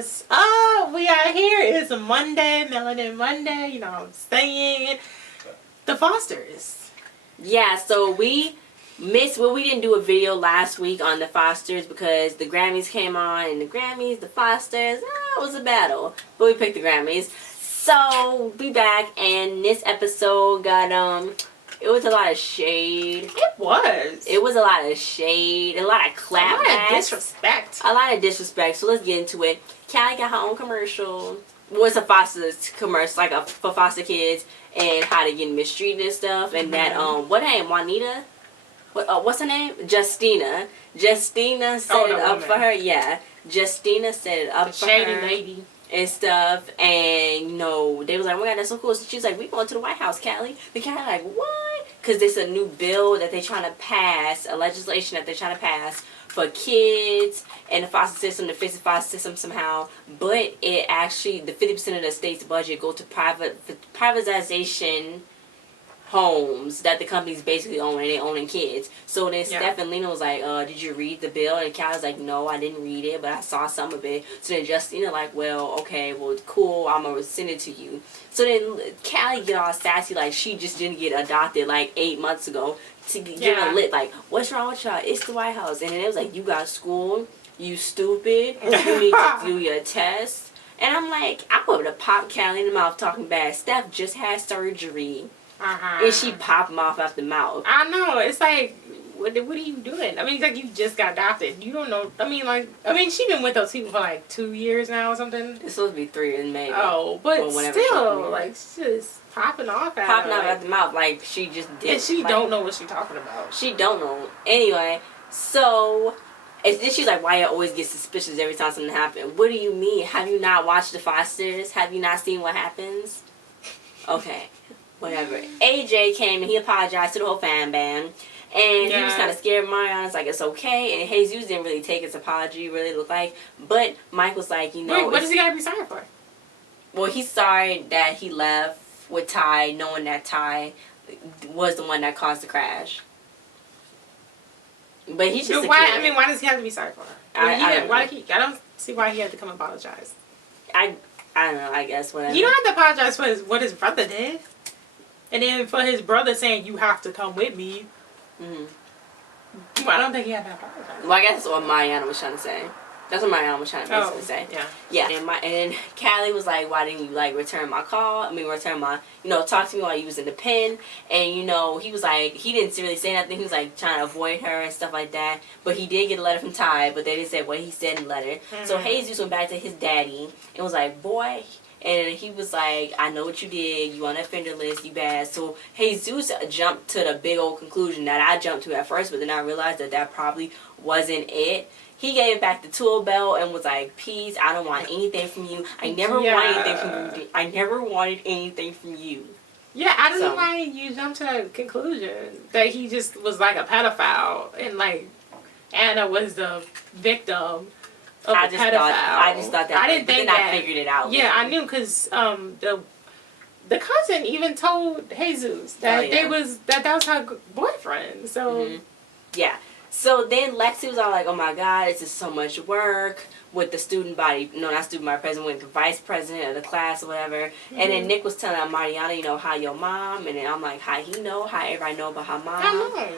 What's up? We are here. It's a Monday, Melanin Monday. You know what I'm saying? The Fosters. Yeah, so we didn't do a video last week on the Fosters because the Grammys came on, and the Fosters, it was a battle. But we picked the Grammys. So, we back, and this episode got, it was a lot of shade. It was. It was a lot of shade, a lot of clapbacks. A lot of disrespect. A lot of disrespect, so let's get into it. Callie got her own commercial. Well, it's a Foster's commercial, like for foster kids and how to get mistreated and stuff. And that, what name? Juanita? What's her name? Justina. Justina set it up for her. Yeah. Justina set it up for her. Shady lady. And stuff. And, you know, they was like, oh my God, that's so cool. So she's like, we going to the White House, Callie. The Callie like, what? Because there's a new bill that they're trying to pass, a legislation that they're trying to pass for kids and the foster system, to fix the foster system somehow. But it actually, the 50% of the state's budget go to privatization homes that the companies basically own, and they owning kids. So then Steph and Lena was like, did you read the bill? And Callie's like, no, I didn't read it, but I saw some of it. So then Justina like, well, okay, well, cool, I'm gonna send it to you. So then Callie get all sassy like she just didn't get adopted like 8 months ago to give a lit like, what's wrong with y'all? It's the White House. And then it was like, you got school, you stupid, you need to do your test. And I'm like, I would have popped Callie in the mouth talking bad. Steph just had surgery. And she popped him off the mouth. I know. It's like, what are you doing? I mean, it's like you just got adopted. You don't know. I mean, she been with those people for like 2 years now or something. It's supposed to be 3 in May. Oh, but still, like, she's just popping off at Popping off at the mouth like she just did. And she don't know what she's talking about. She don't know. Anyway, so... And then she's like, why I always get suspicious every time something happens. What do you mean? Have you not watched The Fosters? Have you not seen what happens? Okay. Whatever. AJ came and he apologized to the whole fan band. And he was kind of scared. Mariana's like, it's okay. And Jesus didn't really take his apology, really look like. But Mike was like, you know. Wait, what does he got to be sorry for? Well, he's sorry that he left with Ty, knowing that Ty was the one that caused the crash. But he's just why does he have to be sorry for her? I don't see why he had to come apologize. I don't know, I guess, whatever. You don't have to apologize for what his brother did. And then for his brother saying, you have to come with me. Well, I don't think he had to apologize. Well, I guess that's what Mariana was trying to say. That's what Mariana was trying to basically say. Yeah. And Callie was like, why didn't you, like, return my call? Return my, talk to me while you was in the pen. And, he was like, he didn't really say nothing. He was, like, trying to avoid her and stuff like that. But he did get a letter from Ty, but they didn't say what he said in the letter. So Jesus went back to his daddy and was like, boy... And he was like, I know what you did. You on the offender list. You bad. So Jesus jumped to the big old conclusion that I jumped to at first, but then I realized that probably wasn't it. He gave back the tool belt and was like, peace. I don't want anything from you. I never wanted anything from you. I never wanted anything from you. Yeah, I don't know why you jumped to that conclusion. That he just was like a pedophile. And like, Anna was the victim. I just thought that. I didn't think that. I figured it out. Yeah, I knew because the cousin even told Jesus that that was her boyfriend. So yeah. So then Lexi was all like, "Oh my God, this is so much work." With the student body, not student body president, with the vice president of the class or whatever. And then Nick was telling Mariana, how your mom, and then I'm like, how he know, how everybody know about her mom.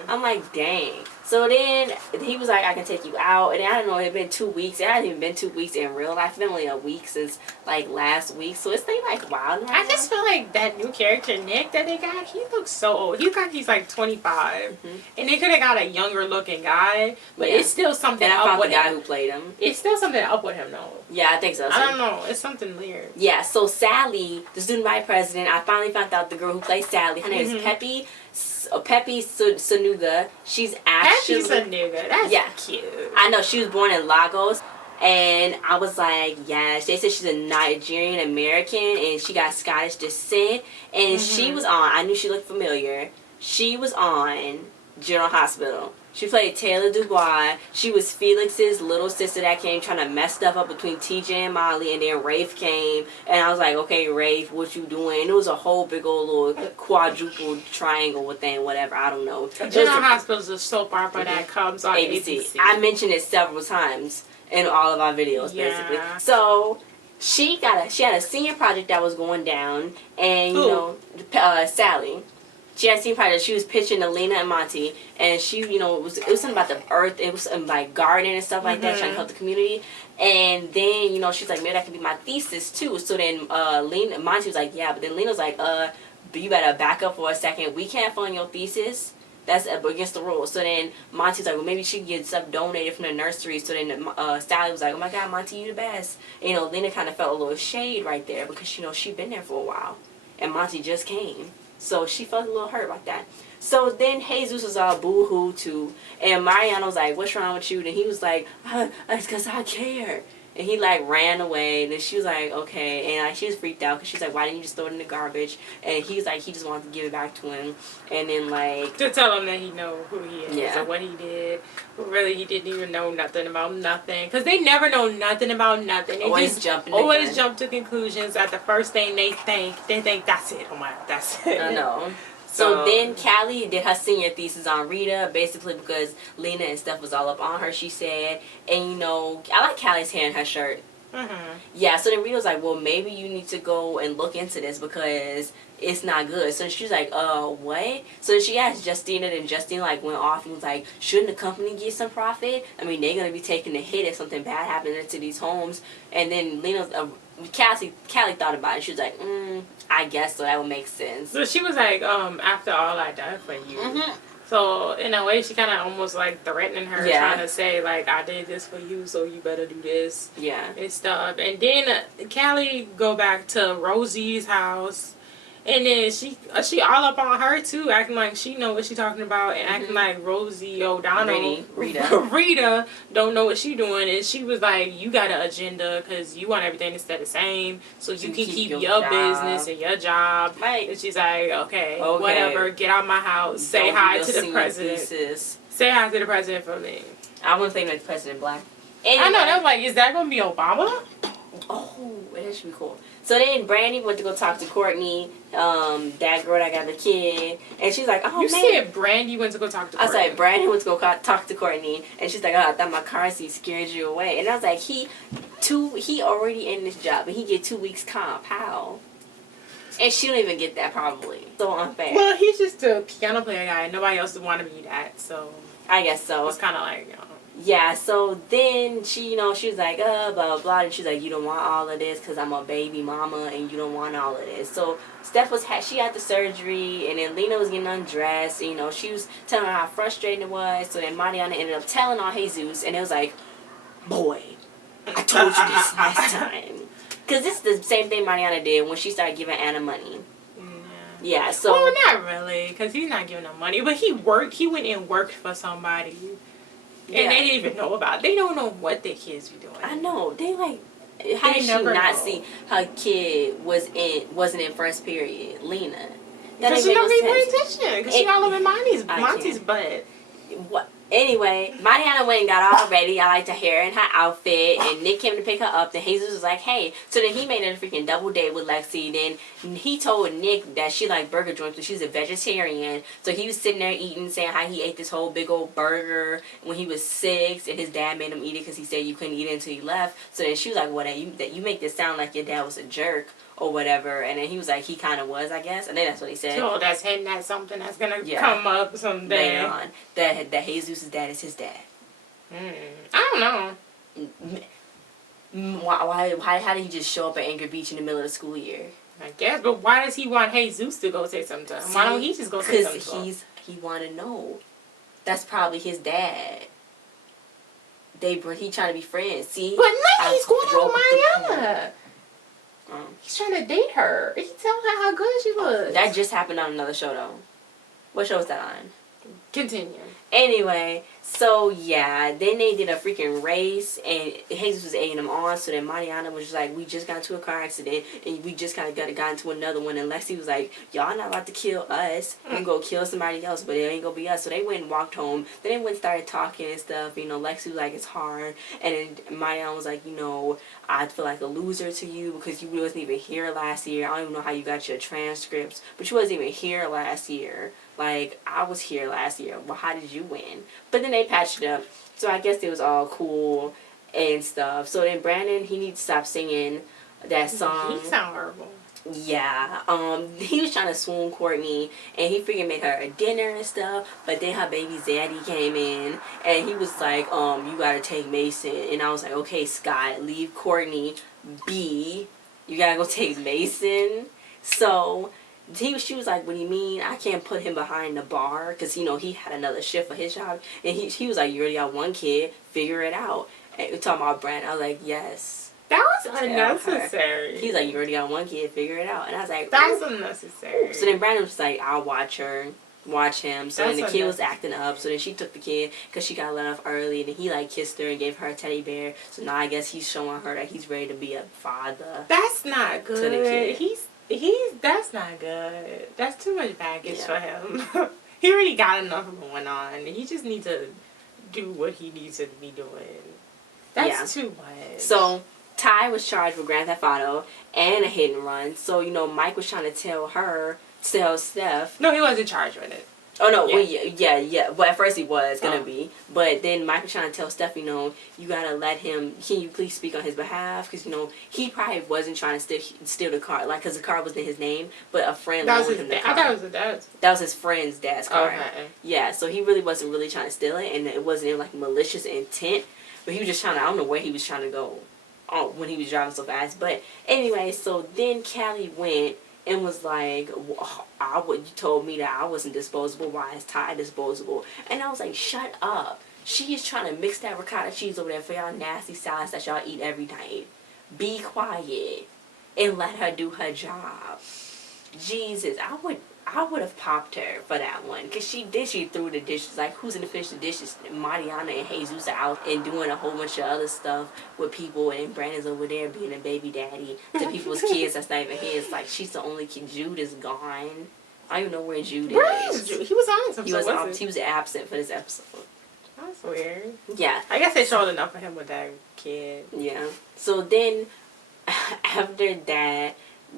I'm like, dang. So then he was like, I can take you out. And then, I don't know, it had been 2 weeks. It hadn't even been 2 weeks in real life. It's been only a week since like last week. So it's been like wild. I just feel like that new character, Nick, that they got, he looks so old. He looks like he's like 25. And they could have got a younger looking guy. But it's still something up with him. And I found the guy who played him. It's still something up with him though. Yeah, I think so. I don't know. It's something weird. Yeah, so Sally, the student body president, I finally found out the girl who plays Sally. Her name is Peppy Sanuga. She's actually... Peppy Sanuga. That's cute. I know. She was born in Lagos. And I was like, yes. They said she's a Nigerian American and she got Scottish descent. And she was on... I knew she looked familiar. She was on General Hospital. She played Taylor Dubois. She was Felix's little sister that came trying to mess stuff up between TJ and Molly. And then Rafe came. And I was like, okay, Rafe, what you doing? And it was a whole big old little quadruple triangle thing, whatever. I don't know. General Hospital is a soap opera that comes on ABC. I mentioned it several times. in all of our videos, basically. So she had a senior project that was going down, and you know, Sally. She had a senior project. She was pitching to Lena and Monty, and she, you know, it was something about the earth. It was something like gardening and stuff like that, trying to help the community. And then, you know, she's like, maybe that could be my thesis too. So then Monty was like, yeah, but then Lena was like, you better back up for a second. We can't fund your thesis. That's against the rules. So then Monty's like, well, maybe she can get stuff donated from the nursery. So then Sally was like, oh my God, Monty, you the best. And, you know, Lena kind of felt a little shade right there because, you know, she'd been there for a while. And Monty just came. So she felt a little hurt about that. So then Jesus was all boo-hoo too. And Mariana was like, what's wrong with you? And he was like, it's because I care. And he like ran away. And then she was like, okay. And like, she was freaked out because she's like, why didn't you just throw it in the garbage? And he was like, he just wanted to give it back to him. And then like, to tell him that he know who he is and what he did. But really, he didn't even know nothing about nothing. Because they never know nothing about nothing. They always jump to conclusions at the first thing they think. They think, that's it. Oh my, that's it. I know. So then Callie did her senior thesis on Rita, basically because Lena and stuff was all up on her, she said. And, you know, I like Callie's hair in her shirt. Yeah, so then Rita was like, well, maybe you need to go and look into this because it's not good. So she's like, what? So she asked Justina, and Justina like went off and was like, shouldn't the company get some profit? I mean, they're going to be taking a hit if something bad happens to these homes. And then Callie thought about it. She was like, I guess so. That would make sense. So she was like, after all I done for you. So in a way, she kind of almost like threatening her, trying to say like, I did this for you, so you better do this. And stuff. And then Callie go back to Rosie's house. And then she all up on her too, acting like she know what she talking about, and acting like Rosie O'Donnell, Rita don't know what she doing. And she was like, you got an agenda because you want everything to stay the same, so you can keep your business and your job. And she's like, okay, whatever, get out my house, say hi to the president. Say hi to the president for me. I want to think like the president black. Anyway. I know, that was like, is that going to be Obama? Oh, that should be cool. So then Brandy went to go talk to Courtney, that girl that got the kid, and she's like, oh, you man. You said Brandy went to go talk to Courtney. I was like, Brandy went to go talk to Courtney, and she's like, oh, I thought my car seat scared you away. And I was like, he already in this job, and he get 2 weeks comp. How? And she don't even get that probably. So unfair. Well, he's just a piano player guy, and nobody else would want to be that, so. I guess so. It's kind of like, you know. Yeah, so then she, you know, she was like, blah, blah, blah. And she's like, you don't want all of this because I'm a baby mama and you don't want all of this. So Steph she had the surgery, and then Lena was getting undressed. And, you know, she was telling her how frustrating it was. So then Mariana ended up telling on Jesus, and it was like, boy, I told you this last time. Because this is the same thing Mariana did when she started giving Anna money. Yeah, so. Well, not really, because he's not giving her money. But he went and worked for somebody. And they didn't even know about it. They don't know what their kids be doing. I know. They like, how did she not see her kid wasn't in first period? Lena. Because she don't be paying attention. Because she all over Monty's butt. What? Anyway, Mariana went and got all ready. I liked her hair and her outfit. And Nick came to pick her up. Then Jesus was like, hey. So then he made a freaking double date with Lexi. Then he told Nick that she liked burger joints, but she's a vegetarian. So he was sitting there eating, saying how he ate this whole big old burger when he was 6. And his dad made him eat it because he said you couldn't eat it until you left. So then she was like, well, you make this sound like your dad was a jerk or whatever. And then he was like, he kind of was, I guess. And then that's what he said. So that's hinting at something that's going to come up someday. Later on. That Jesus' dad is his dad. I don't know. Why? How did he just show up at Anchor Beach in the middle of the school year? I guess, but why does he want Jesus to go say something to him? Why don't he just go say something to him? Because he want to know. That's probably his dad. He trying to be friends. See? But now he's going on Mariana. He's trying to date her. He's telling her how good she was. That just happened on another show, though. What show was that on? Continue. Anyway, so yeah, then they did a freaking race, and Jesus was egging them on. So then Mariana was just like, we just got into a car accident, and we just kind of got into another one. And Lexi was like, y'all not about to kill us. We can go kill somebody else, but it ain't gonna be us. So they went and walked home. Then they went and started talking and stuff. You know, Lexi was like, it's hard. And then Mariana was like, you know, I feel like a loser to you because you wasn't even here last year. I don't even know how you got your transcripts, but you wasn't even here last year. Like, I was here last year. Well, how did you win? But then they patched it up. So I guess it was all cool. and stuff. So then Brandon, he needs to stop singing that song. He sound horrible. Yeah, he was trying to swoon Courtney, and he figured made her a dinner and stuff, but then her baby daddy came in, and he was like, you gotta take Mason, and I was like, okay, Scott, leave Courtney be, you gotta go take Mason. So, she was like, what do you mean? I can't put him behind the bar, because, you know, he had another shift for his job, and he was like, you already got one kid, figure it out. And we're talking about Brandon, I was like, yes. That was unnecessary. He's like, you already got one kid, figure it out. And I was like, that was unnecessary. So then Brandon was like, I'll watch him. So then the kid was acting up. So then she took the kid because she got let off early. And then he like kissed her and gave her a teddy bear. So now I guess he's showing her that he's ready to be a father. That's not good. To the kid. That's not good. That's too much baggage for him. He already got enough going on. He just needs to do what he needs to be doing. That's too much. So Ty was charged with Grand Theft Auto and a hit and run. So, you know, Mike was trying to tell Steph. No, he wasn't charged with it. Oh, no. Yeah. Well, at first he was going to be. But then Mike was trying to tell Steph, you know, you got to let him, can you please speak on his behalf? Because, you know, he probably wasn't trying to steal the car. Like, because the car wasn't his name, but a friend loaned him the car. I thought it was his dad's. That was his friend's dad's car. Okay. Yeah, so he really wasn't really trying to steal it. And it wasn't, like, malicious intent. But he was just trying to, I don't know where he was trying to go when he was driving so fast. But anyway, so then Callie went and was like, you told me that I wasn't disposable. Why is Ty disposable? And I was like, shut up. She is trying to mix that ricotta cheese over there for y'all nasty salads that y'all eat every night. Be quiet and let her do her job. Jesus, I would have popped her for that one. Because she threw the dishes. Like, who's going to finish the dishes? Mariana and Jesus are out and doing a whole bunch of other stuff with people. And Brandon's over there being a baby daddy to people's kids that's not even his. Like, she's the only kid. Jude is gone. I don't even know where Jude is. Where is Jude? He was on something. He was absent for this episode. That's weird. Yeah. I guess they showed enough of him with that kid. Yeah. So then, after that,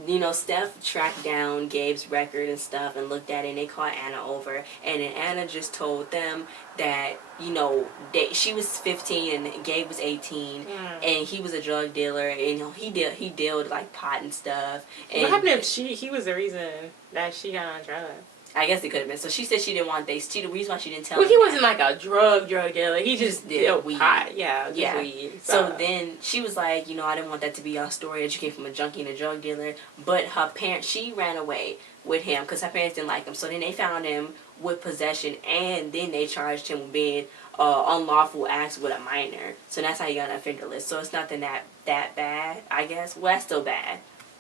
you know, Steph tracked down Gabe's record and stuff and looked at it, and they called Anna over. And then Anna just told them that, you know, she was 15 and Gabe was 18, and he was a drug dealer, and, you know, he dealt like pot and stuff. And what happened if he was the reason that she got on drugs? I guess it could have been. So she said she didn't want the reason why she didn't tell him. Well, he wasn't like a drug dealer. He just did weed. Pot. Yeah, weed. So then she was like, you know, I didn't want that to be your story that you came from a junkie and a drug dealer. But her parents, she ran away with him because her parents didn't like him. So then they found him with possession, and then they charged him with being unlawful acts with a minor. So that's how he got on the offender list. So it's nothing that bad, I guess. Well, that's still bad,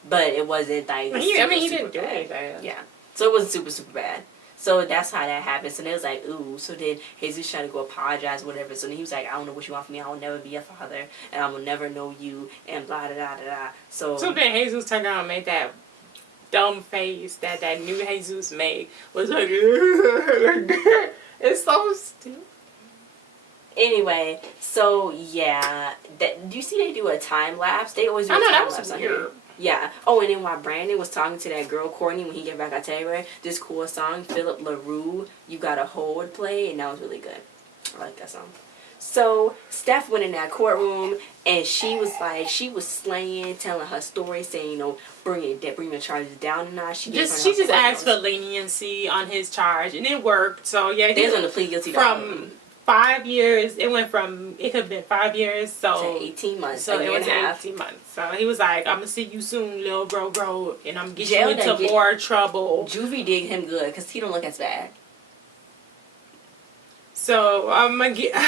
but it wasn't like he didn't do anything. Yeah. So it wasn't super bad. So that's how that happened. So then it was like, ooh. So then Jesus tried to go apologize or whatever. So then he was like, I don't know what you want from me. I will never be your father. And I will never know you. And blah, da, da, da, da. So then Jesus turned around and made that dumb face that new Jesus made. Was like, it's so stupid. Anyway, so yeah. Do you see they do a time lapse? They always do a time lapse on here. Yeah. Oh, and then while Brandon was talking to that girl, Courtney, when he came back, I tell you, this cool song, Philip LaRue, You Gotta Hold, play, and that was really good. I like that song. So, Steph went in that courtroom, and she was slaying, telling her story, saying, you know, bring the charges down a notch. She just asked for leniency on his charge, and it worked. So, yeah. They was on the plea guilty from 5 years. It went from, it could have been 5 years, so to 18 months. So it was 18 months. So he was like, I'm gonna see you soon, little bro, and I'm gonna get you into more trouble. Juvie did him good because he don't look as bad. So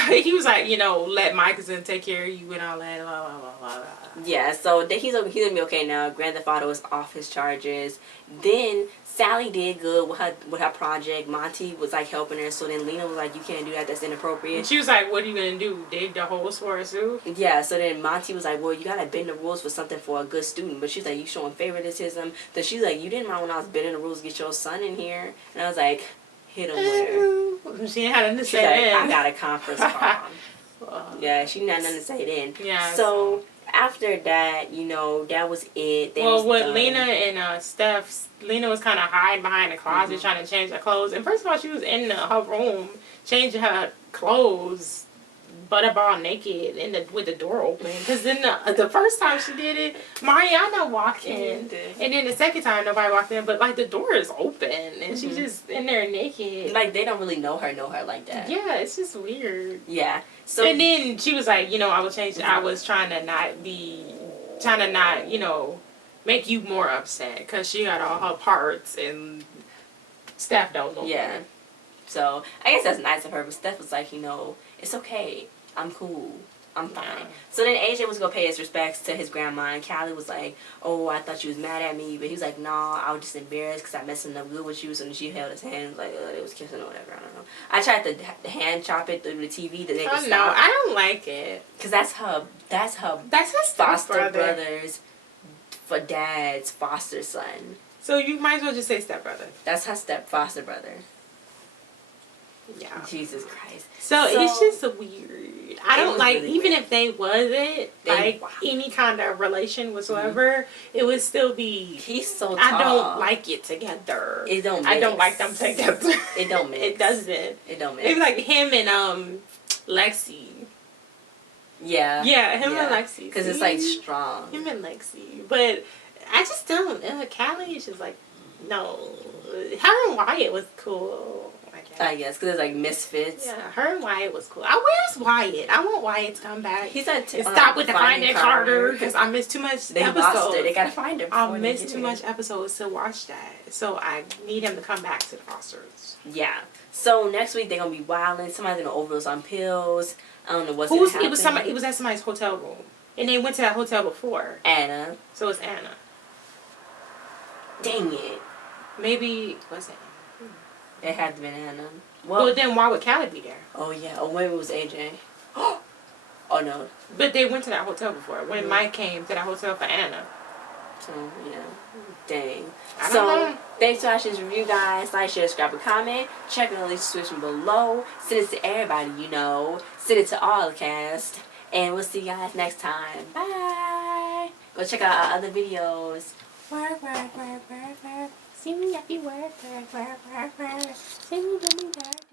he was like, you know, let Michelson take care of you and all that. Blah, blah, blah, blah, blah. Yeah, so he's gonna be okay now. Grand Theft Auto is off his charges. Then Sally did good with her project. Monty was like helping her. So then Lena was like, you can't do that. That's inappropriate. And she was like, what are you gonna do? Dig the holes for us too? Yeah. So then Monty was like, well, you gotta bend the rules for something for a good student. But she's like, you showing favoritism. So she's like, you didn't mind when I was bending the rules to get your son in here. And I was like, hit him with her. She had nothing to say then. I got a conference call. Yeah, she didn't have nothing to say then. Yeah. So after that, you know, that was it. With Lena and Steph, Lena was kind of hiding behind the closet trying to change her clothes. And first of all, she was in her room changing her clothes butterball naked with the door open. Because then the first time she did it, Mariana walked in. And then the second time, nobody walked in. But, like, the door is open. And she's just in there naked. Like, they don't really know her like that. Yeah, it's just weird. Yeah. So, and then she was like, I will change. I was trying to not, make you more upset. Because she got all her parts and Steph don't know. Yeah. So, I guess that's nice of her. But Steph was like, it's okay. I'm cool. I'm fine. Yeah. So then AJ was going to pay his respects to his grandma. And Callie was like, oh, I thought you was mad at me. But he was like, nah, I was just embarrassed because I messed up good with you. So then she held his hand like, they was kissing or whatever. I don't know. I tried to hand chop it through the TV. That they could stop. No, I don't like it. Because that's her foster brother's for dad's foster son. So you might as well just say stepbrother. That's her foster brother. Yeah. Jesus Christ. So it's just weird. I don't like, really even weird. If they wasn't, any kind of relation whatsoever, it would still be. He's so tall. I don't like it together. It don't mix. I don't like them together. It don't mix. It doesn't. It don't mix. It's like him and Lexi. Yeah. Yeah, him and Lexi. Because it's like strong. Him and Lexi. But I just don't. Callie is just like, no. Her and Wyatt was cool. I guess, because it's like misfits. Yeah, her and Wyatt was cool. Where's Wyatt? I want Wyatt to come back. He's at stop with the Finding Carter, because I missed too much they episodes. Lost it. They gotta find him. I missed too much episodes to watch that. So I need him to come back to the Fosters. Yeah. So next week they're gonna be wilding. Somebody's gonna overdose on pills. I don't know what's gonna happen. It was at somebody's hotel room. And they went to that hotel before. Anna. So it's Anna. Dang it. Maybe, was it? It had to be Anna. Well, then why would Callie be there? Oh, yeah. Oh, maybe it was AJ. Oh, no. But they went to that hotel before. When Mike came to that hotel for Anna. So, yeah. Dang. I don't know. Thanks for watching this review, guys. Like, share, subscribe, and comment. Check on the link description below. Send it to everybody you know. Send it to all the cast. And we'll see you guys next time. Bye. Go check out our other videos. Work, work, work, work, work. See me happy work, work, work, work, work. See me do me work.